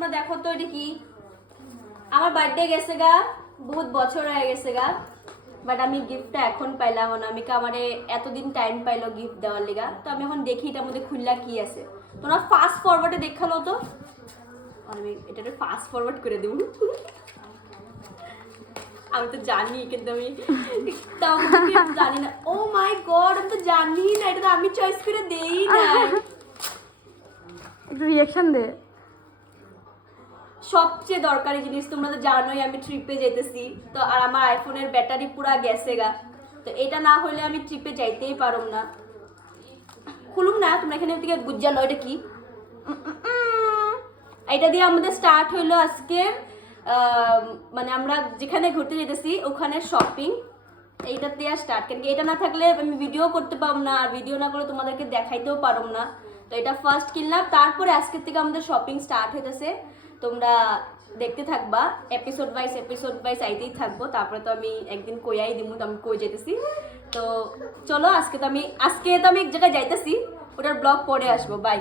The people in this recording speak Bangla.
তোমরা দেখো তো এটা কি আমার বার্থডে গেছে গা বহুত বছর হয়ে গেছে গা বাট আমি গিফটটা এখন পাইলাম অনামিকা আমারে এতদিন টাইম পাইলো গিফট দেওয়ার লিগা তো আমি এখন দেখি এটার মধ্যে খুললা কি আছে তোমরা ফাস্ট ফরওয়ার্ডে দেখালো তো আমি এটাকে ফাস্ট ফরওয়ার্ড করে দেব আমি তো জানি কিন্তু আমি তাও জানি না ও মাই গড আমি তো জানি না এটা তো আমি চয়েস করে দেই না একটু রিঅ্যাকশন দে সবচেয়ে দরকারি জিনিস তোমরা তো জানোই আমি ট্রিপে যেতেছি তো আর আমার আইফোনের ব্যাটারি পুরা গেছে গা তো এটা না হলে আমি ট্রিপে যাইতেই পারম না খুলুম না তোমরা এখানে থেকে বুঝা লো এটা কি এটা দিয়ে আমাদের স্টার্ট হইলো আজকে মানে আমরা যেখানে ঘুরতে যেতেছি ওখানে শপিং এইটা দিয়ে স্টার্ট কেন এটা না থাকলে আমি ভিডিও করতে পারব না আর ভিডিও না করলে তোমাদেরকে দেখাইতেও পারব না তো এটা ফার্স্ট কিনলাম তারপরে আজকের থেকে আমাদের শপিং স্টার্ট হইতেছে তোমরা দেখতে থাকবা এপিসোড ওয়াইজ আইতেই থাকবো তারপরে তো আমি একদিন কইয়াই দিমু তো আমি কই যেতেছি তো চলো আজকে তো আমি এক জায়গায় যাইতেছি ওটার ব্লগ পরে আসবো বাই